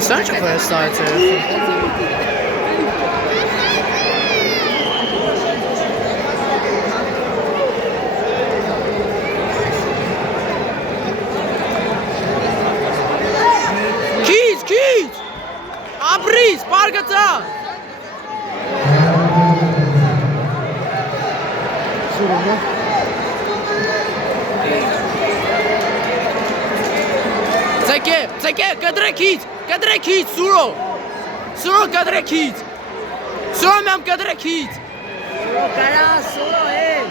Sancho puede estar ese. Kids! Abris, pargata! Ձեկե, կդրեքից, Սուրո, կդրեքից, Սուրո մյամ կդրեքից, Կարա, Սուրո են,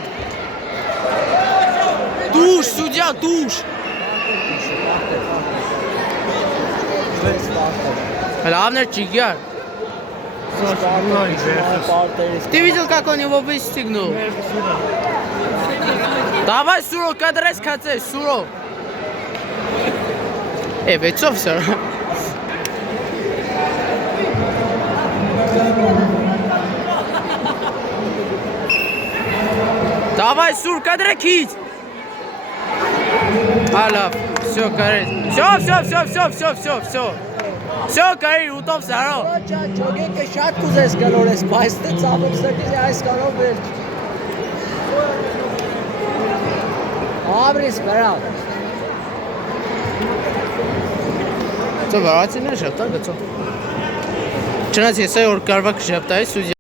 դուշ, սուդյա, դուշ, լավներ ճիգյար, ты видел, как он его выстегнул? Давай, Սուրո, կդրես կացես, Սուրո. Վեցով սա Давай, Սուր, կդրեքից Ալավ, всё, կարիր Всё, կարիր, ուտով սարո Ջոգեկը շատ կուզես գլոր ես, բայց դե ծավոք սրտիս այս կարող վերջ Աբրիս, բրավ Ծո վարացին է ժապտա գծո Չնաց ես այ որ կարվակ ժապտա է սուդյա